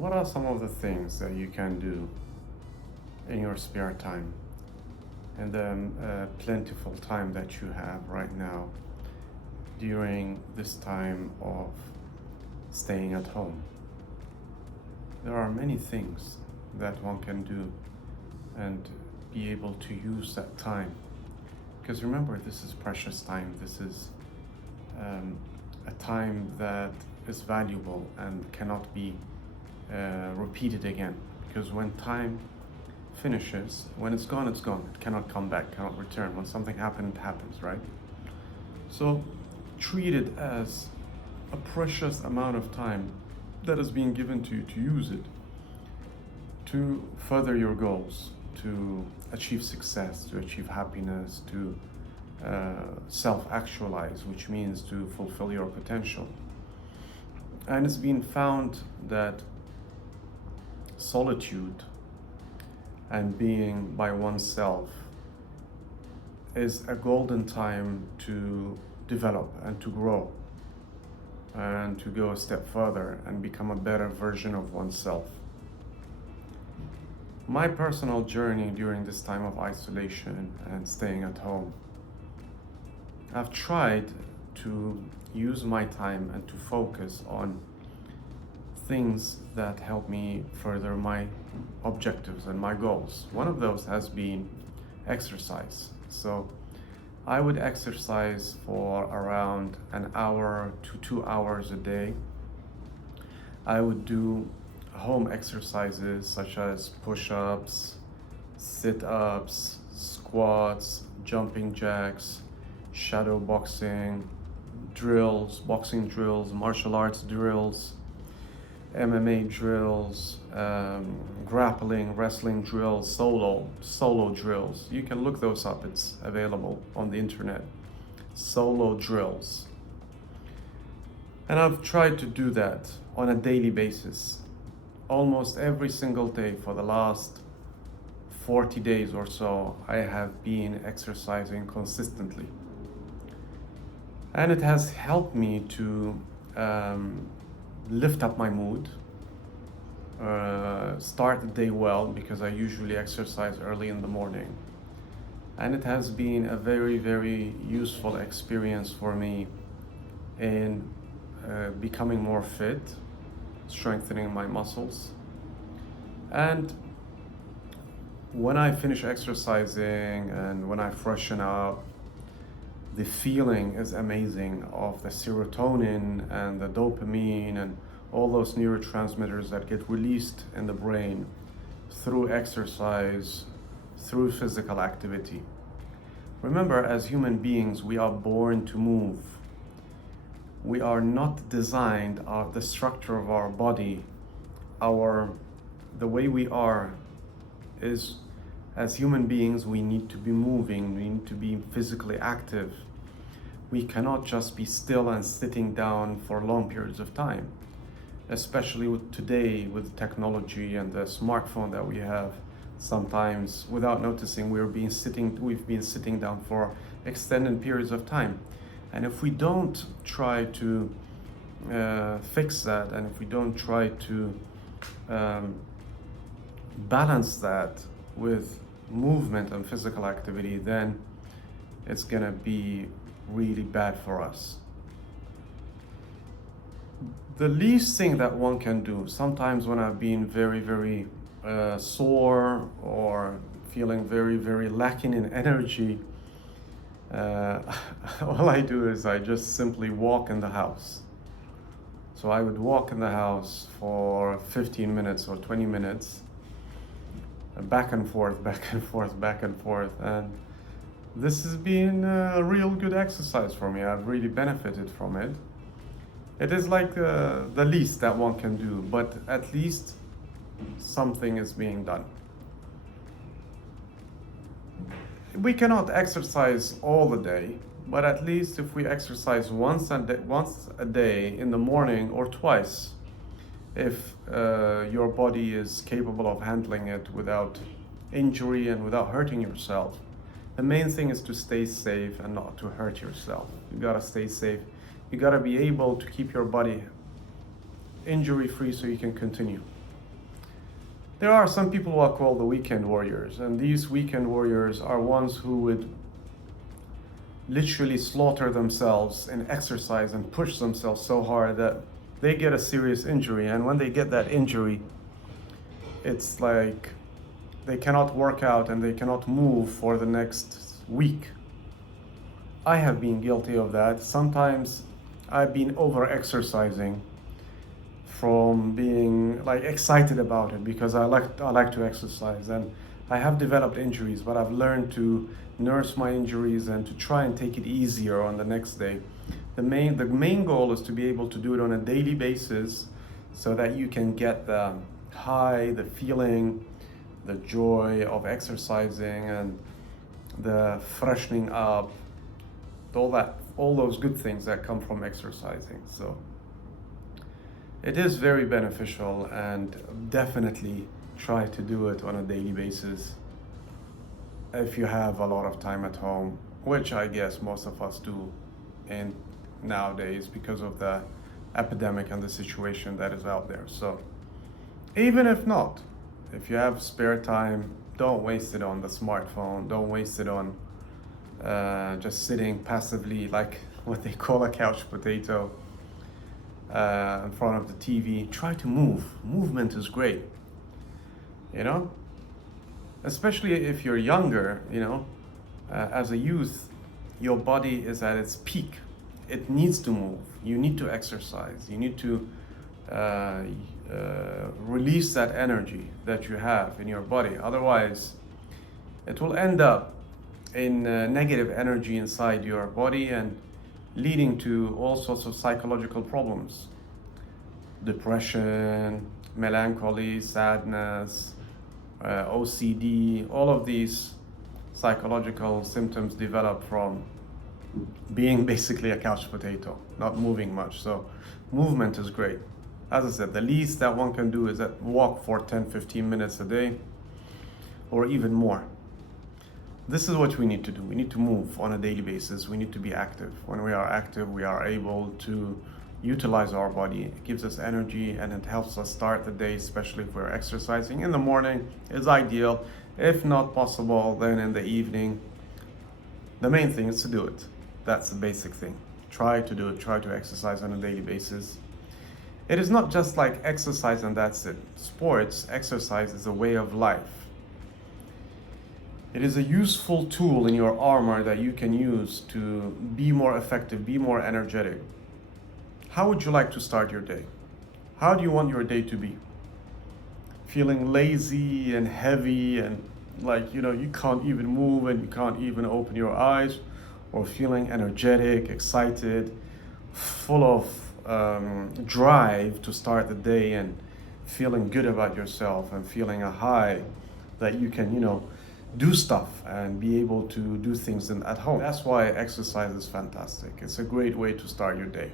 What are some of the things that you can do in your spare time, in the plentiful time that you have right now during this time of staying at home? There are many things that one can do and be able to use that time. Because remember, this is precious time. This is a time that is valuable and cannot be repeated again. Because when time finishes, when it's gone, it's gone. It cannot come back, cannot return. When something happens, it happens, right? So treat it as a precious amount of time that is being given to you to use it to further your goals, to achieve success, to achieve happiness, to self-actualize, which means to fulfill your potential. And it's been found that solitude and being by oneself is a golden time to develop and to grow and to go a step further and become a better version of oneself. My personal journey during this time of isolation and staying at home, I've tried to use my time and to focus on things that help me further my objectives and my goals. One of those has been exercise. So I would exercise for around an hour to 2 hours a day. I would do home exercises such as push-ups, sit-ups, squats, jumping jacks, shadow boxing, drills, boxing drills, martial arts drills, MMA drills, grappling, wrestling drills, solo drills. You can look those up, it's available on the internet. Solo drills. And I've tried to do that on a daily basis, almost every single day for the last 40 days or so. I have been exercising consistently. And it has helped me to lift up my mood, start the day well, because I usually exercise early in the morning. And it has been a very, very useful experience for me in becoming more fit, strengthening my muscles. And when I finish exercising and when I freshen up, the feeling is amazing of the serotonin and the dopamine and all those neurotransmitters that get released in the brain through exercise, through physical activity. Remember, as human beings, we are born to move. We are not designed, the structure of our body, the way we are is, as human beings, we need to be moving, we need to be physically active. We cannot just be still and sitting down for long periods of time, especially with today, with technology and the smartphone that we have. Sometimes, without noticing, we've been sitting down for extended periods of time. And if we don't try to fix that, and if we don't try to balance that with movement and physical activity, then it's gonna be really bad for us. The least thing that one can do, sometimes when I've been very, very sore or feeling very, very lacking in energy, all I do is I just simply walk in the house. So I would walk in the house for 15 minutes or 20 minutes, back and forth, back and forth, back and forth. And this has been a real good exercise for me. I've really benefited from it. It is like the least that one can do, but at least something is being done. We cannot exercise all the day, but at least if we exercise once a day in the morning or twice, if your body is capable of handling it without injury and without hurting yourself. The main thing is to stay safe and not to hurt yourself. You gotta stay safe. You gotta be able to keep your body injury-free so you can continue. There are some people who are called the weekend warriors, and these weekend warriors are ones who would literally slaughter themselves and exercise and push themselves so hard that they get a serious injury. And when they get that injury, it's like they cannot work out and they cannot move for the next week. I have been guilty of that. Sometimes I've been over exercising from being like excited about it because I like to exercise, and I have developed injuries, but I've learned to nurse my injuries and to try and take it easier on the next day. The main goal is to be able to do it on a daily basis so that you can get the high, the feeling, the joy of exercising and the freshening up, all those good things that come from exercising. So it is very beneficial, and definitely try to do it on a daily basis if you have a lot of time at home, which I guess most of us do in nowadays because of the epidemic and the situation that is out there. So even if not, if you have spare time, don't waste it on the smartphone, don't waste it on just sitting passively like what they call a couch potato in front of the TV. Try to move. Movement is great, you know, especially if you're younger, you know, as a youth, your body is at its peak. It needs to move. You need to exercise. You need to release that energy that you have in your body. Otherwise, it will end up in negative energy inside your body and leading to all sorts of psychological problems. Depression, melancholy, sadness, OCD, all of these psychological symptoms develop from being basically a couch potato, not moving much. So movement is great. As I said, the least that one can do is that walk for 10-15 minutes a day or even more. This is what we need to do. We need to move on a daily basis. We need to be active. When we are active, we are able to utilize our body. It gives us energy and it helps us start the day, especially if we're exercising in the morning is ideal. If not possible, then in the evening. The main thing is to do it. That's the basic thing. Try to do it. Try to exercise on a daily basis. It is not just like exercise and that's it. Sports, exercise is a way of life. It is a useful tool in your armor that you can use to be more effective, be more energetic. How would you like to start your day? How do you want your day to be? Feeling lazy and heavy and like, you know, you can't even move and you can't even open your eyes, or feeling energetic, excited, full of drive to start the day and feeling good about yourself and feeling a high that you can, you know, do stuff and be able to do things at home. That's why exercise is fantastic. It's a great way to start your day.